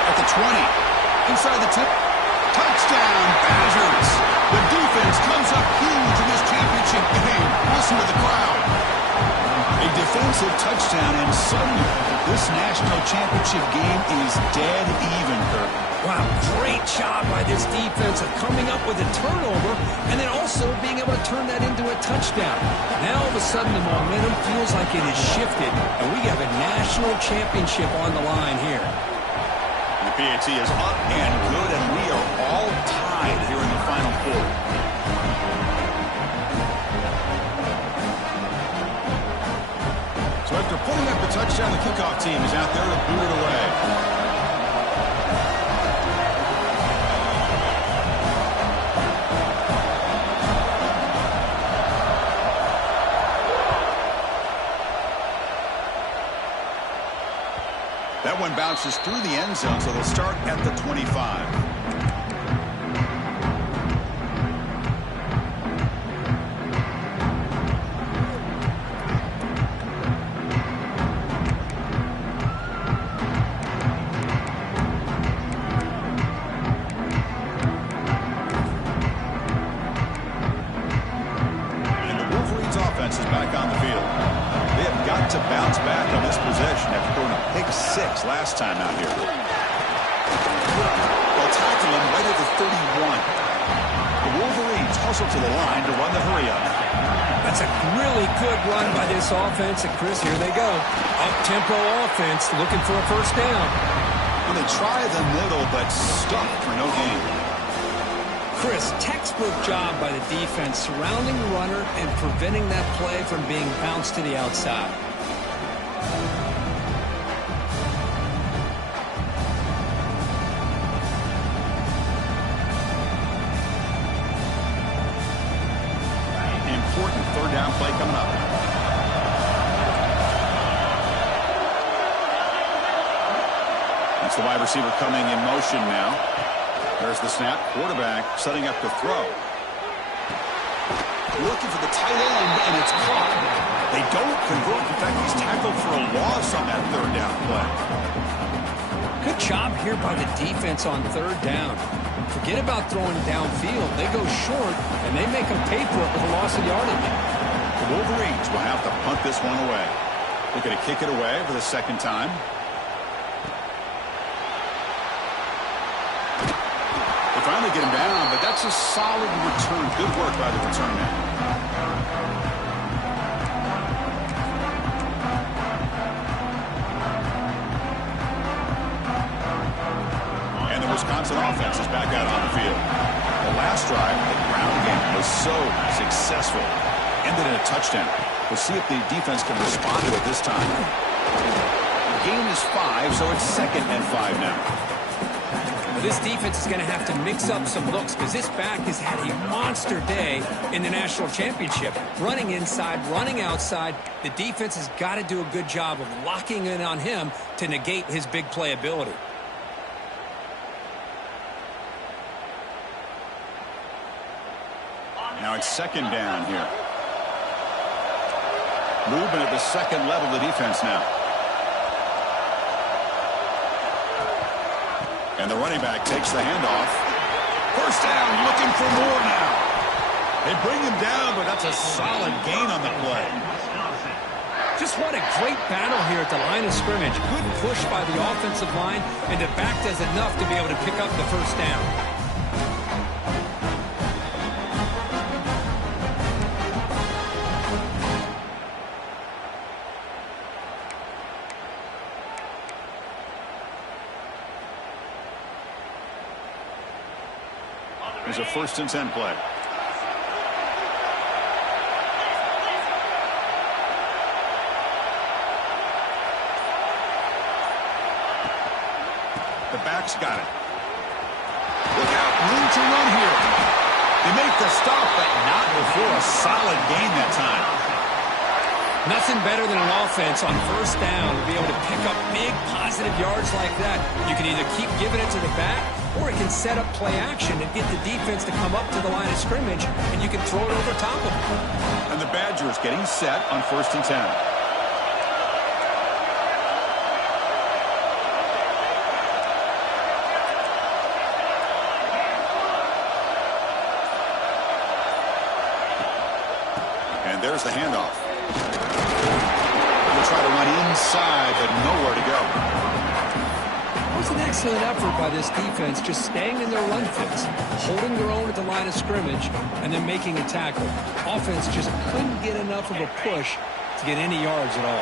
At the 20. Inside the 10. Touchdown, Badgers. The defense comes up huge in this championship game. Listen to the crowd. A defensive touchdown, and suddenly this national championship game is dead even, Kirk. Wow, great job by this defense of coming up with a turnover and then also being able to turn that into a touchdown. Now all of a sudden the momentum feels like it has shifted, and we have a national championship on the line here. The PAT is up and good, and we are all tied here in the final quarter. So after putting up the touchdown, the kickoff team is out there to boot it away. That one bounces through the end zone, so they'll start at the 25. sacks last time out here. They'll tackle him right at the 31. The Wolverines hustle to the line to run the hurry-up. That's a really good run by this offense. And, Chris, here they go. Up-tempo offense looking for a first down. And they try the middle, but stuck for no gain. Chris, textbook job by the defense surrounding the runner and preventing that play from being bounced to the outside. Important third down play coming up. It's the wide receiver coming in motion now. There's the snap. Quarterback setting up to throw. Looking for the tight end, and it's caught. They don't convert. In fact, he's tackled for a loss on that third down play. Good job here by the defense on third down. Forget about throwing downfield. They go short, and they make them pay for it with a loss of yardage. The Wolverines will have to punt this one away. They're going to kick it away for the second time. They finally get him down, but that's a solid return. Good work by the return man. And the Wisconsin offense is back out on the field. The last drive, the ground game, was so successful. Ended in a touchdown. We'll see if the defense can respond to it this time. The gain is 5, so it's 2nd and 5 now. Well, this defense is going to have to mix up some looks because this back has had a monster day in the national championship. Running inside, running outside. The defense has got to do a good job of locking in on him to negate his big play ability. Now it's 2nd down here. Movement at the second level of the defense now. And the running back takes the handoff. First down, looking for more now. They bring him down, but that's a solid gain on the play. Just what a great battle here at the line of scrimmage. Good push by the offensive line, and the back does enough to be able to pick up the first down. There's a 1st and 10 play. The back's got it. Look out, room to run here. They make the stop, but not before a solid gain that time. Nothing better than an offense on first down to be able to pick up big positive yards like that. You can either keep giving it to the back, or it can set up play action and get the defense to come up to the line of scrimmage, and you can throw it over top of them. And the Badgers getting set on 1st and 10. And there's the handoff. They'll try to run inside, but nowhere to go. It was an excellent effort by this defense, just staying in their run fits, holding their own at the line of scrimmage, and then making a tackle. Offense just couldn't get enough of a push to get any yards at all.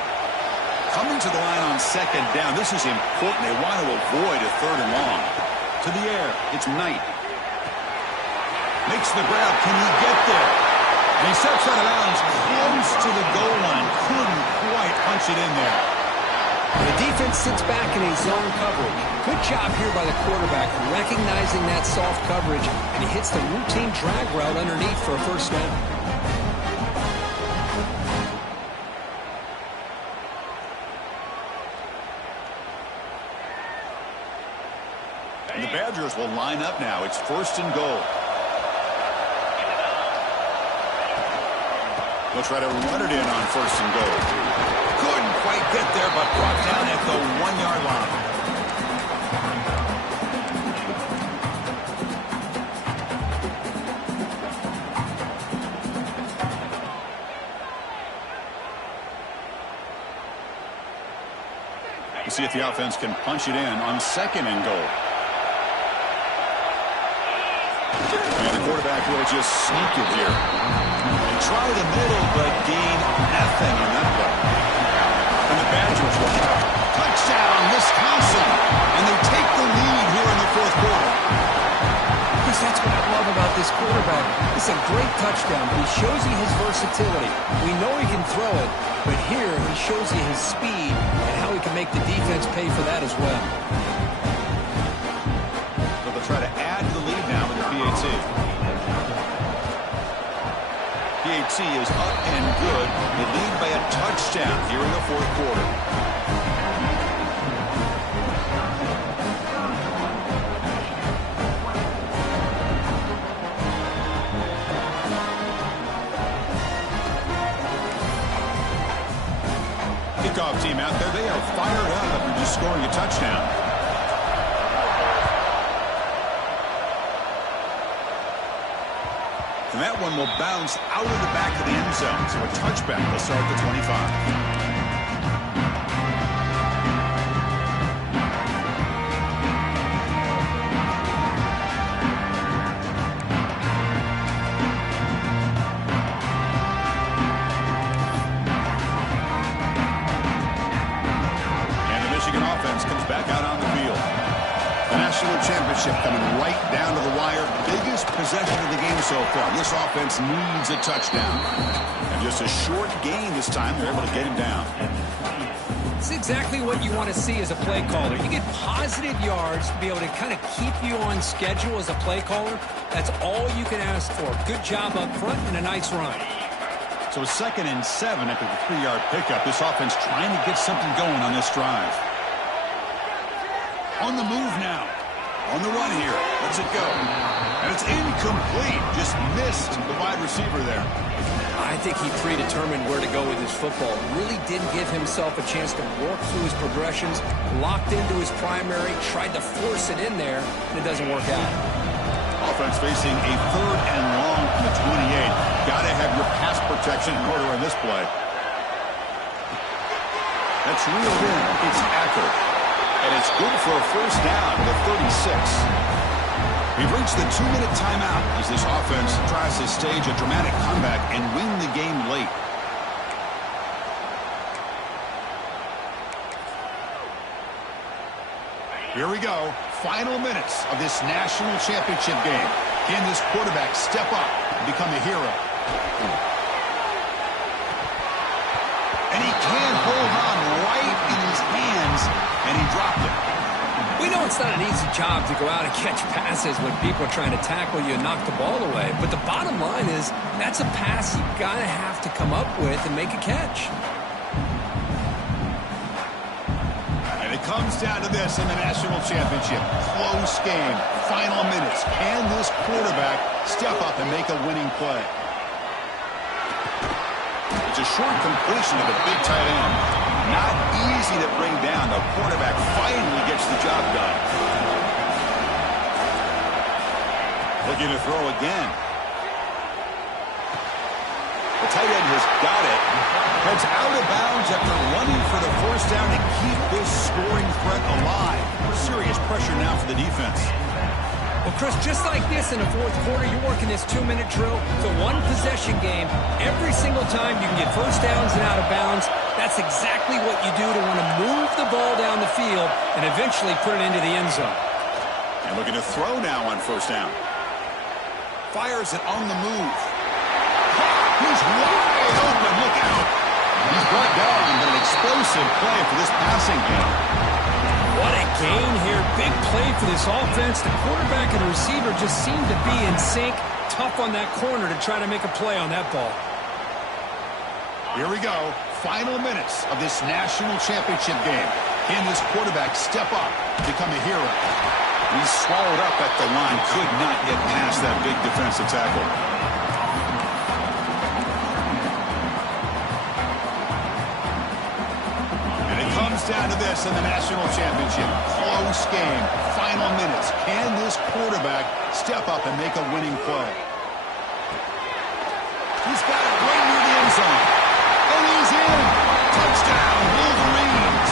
Coming to the line on 2nd down, this is important. They want to avoid a 3rd and long. To the air, it's Knight. Makes the grab. Can he get there? And he steps out of bounds close to the goal line. Couldn't quite punch it in there. The defense sits back in a zone coverage. Good job here by the quarterback, recognizing that soft coverage, and he hits the routine drag route underneath for a first down. And the Badgers will line up now. It's 1st and goal. They'll try to run it in on 1st and goal. Couldn't quite get there, but brought down at the 1-yard line. Let's see if the offense can punch it in on 2nd and goal. And the quarterback will just sneak it here. They try the middle, but gain nothing in that play. And the Badgers will have touchdown, Wisconsin. And they take the lead here in the 4th quarter. Because that's what I love about this quarterback. It's a great touchdown, but he shows you his versatility. We know he can throw it, but here he shows you his speed and how he can make the defense pay for that as well. So they'll try to add to the lead now with the PAT. PAT is up and good. They lead by a touchdown here in the 4th quarter. Kickoff team out there. They are fired up after just scoring a touchdown. And that one will bounce out of the back of the end zone. So a touchback will start the 25. Championship coming right down to the wire. Biggest possession of the game so far. This offense needs a touchdown. And just a short gain this time. They're able to get him down. It's exactly what you want to see as a play caller. You get positive yards to be able to kind of keep you on schedule as a play caller. That's all you can ask for. Good job up front and a nice run. So a 2nd and 7 after the 3-yard pickup. This offense trying to get something going on this drive. On the move now. On the run here. Lets it go. And it's incomplete. Just missed the wide receiver there. I think he predetermined where to go with his football. Really didn't give himself a chance to work through his progressions. Locked into his primary. Tried to force it in there. And it doesn't work out. Offense facing a 3rd and long from the 28. Got to have your pass protection in order on this play. That's reeled in. It's Acker. And it's good for a 1st down to the 36. We've reached the 2-minute timeout as this offense tries to stage a dramatic comeback and win the game late. Here we go. Final minutes of this national championship game. Can this quarterback step up and become a hero? And he can hold on right in his hands, and he dropped it. We know it's not an easy job to go out and catch passes when people are trying to tackle you and knock the ball away. But the bottom line is that's a pass you got to have to come up with and make a catch. And it comes down to this in the national championship. Close game. Final minutes. Can this quarterback step up and make a winning play? It's a short completion of a big tight end. Not easy to bring down. The quarterback finally gets the job done. Looking to throw again. The tight end has got it. Heads out of bounds after running for the 1st down to keep this scoring threat alive. Serious pressure now for the defense. Well, Chris, just like this in the 4th quarter, you're working this 2-minute drill. It's a one-possession game. Every single time you can get 1st downs and out of bounds. That's exactly what you do to want to move the ball down the field and eventually put it into the end zone. And looking to throw now on 1st down. Fires it on the move. He's wide open. Look out. He's brought down, but an explosive play for this passing game. What a gain here. Big play for this offense. The quarterback and the receiver just seem to be in sync. Tough on that corner to try to make a play on that ball. Here we go. Final minutes of this national championship game. Can this quarterback step up, become a hero? He's swallowed up at the line. Could not get past that big defensive tackle. Down to this in the national championship. Close game. Final minutes. Can this quarterback step up and make a winning play? He's got it right near the end zone. And he's in. Touchdown, Wolverines.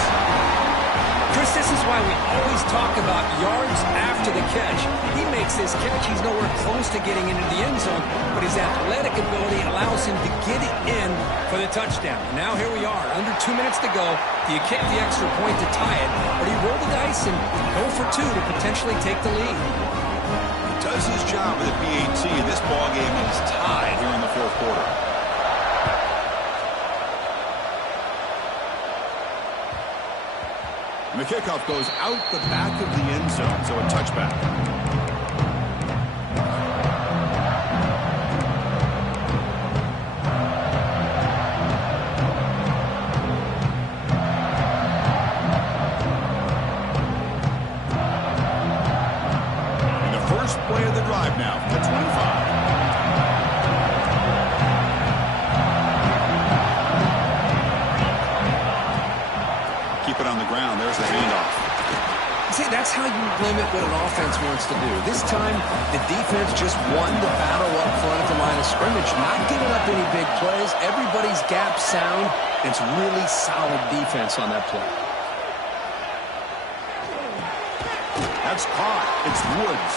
This is why we always talk about yards after the catch. He makes this catch. He's nowhere close to getting into the end zone, but his athletic ability allows him to get it in for the touchdown. Now here we are, under 2 minutes to go. Do you kick the extra point to tie it, or do you roll the dice and go for two to potentially take the lead? He does his job with the PAT. This ball game is tied here in the fourth quarter. And the kickoff goes out the back of the end zone, so a touchback. And the first play of the drive now from the 25. Keep it on the ground. There's the handoff. See, that's how you limit what an offense wants to do. This time, the defense just won the battle up front at the line of scrimmage, not giving up any big plays. Everybody's gap sound. It's really solid defense on that play. That's caught. It's Woods.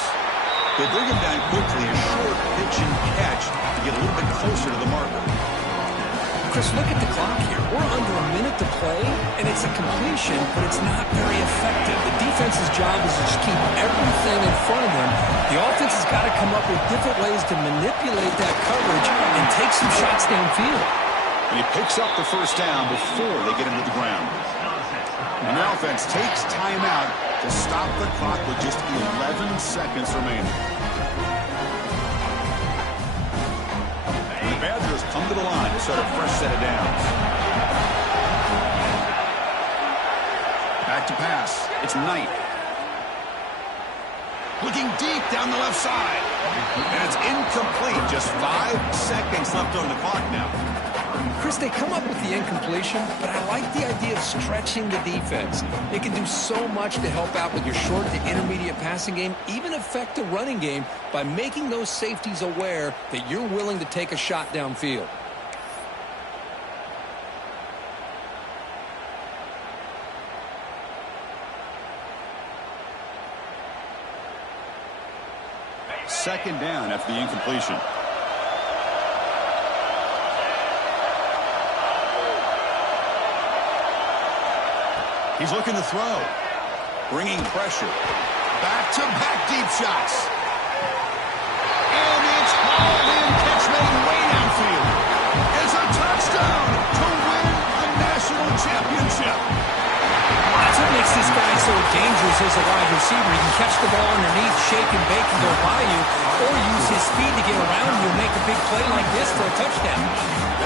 They bring him down quickly, a short pitch and catch to get a little bit closer to the marker. Chris, look at the clock here. We're under a minute to play, and it's a completion, but it's not very effective. The defense's job is to just keep everything in front of them. The offense has got to come up with different ways to manipulate that coverage and take some shots downfield. And he picks up the first down before they get into the ground. And the offense takes timeout to stop the clock with just 11 seconds remaining. Badgers come to the line to start a fresh set of downs. Back to pass. It's Knight. Looking deep down the left side. And it's incomplete. Just 5 seconds left on the clock now. Chris, they come up with the incompletion, but I like the idea of stretching the defense. It can do so much to help out with your short to intermediate passing game, even affect the running game by making those safeties aware that you're willing to take a shot downfield. Second down after the incompletion. He's looking to throw. Bringing pressure. Back-to-back deep shots. And it's hauled in. Catch made way downfield. It's a touchdown to win a national championship. That's what makes this guy so dangerous as a wide receiver. He can catch the ball underneath, shake and bake and go by you, or use his speed to get around you and make a big play like this for a touchdown.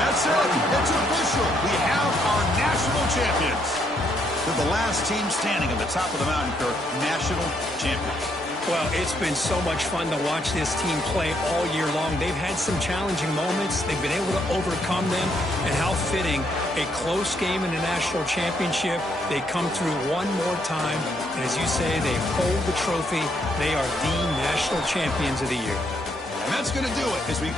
That's it. It's official. We have our national champions. They're the last team standing at the top of the mountain, Kirk, national champions. Well, it's been so much fun to watch this team play all year long. They've had some challenging moments. They've been able to overcome them. And how fitting, a close game in the national championship. They come through one more time. And as you say, they hold the trophy. They are the national champions of the year. And that's going to do it as we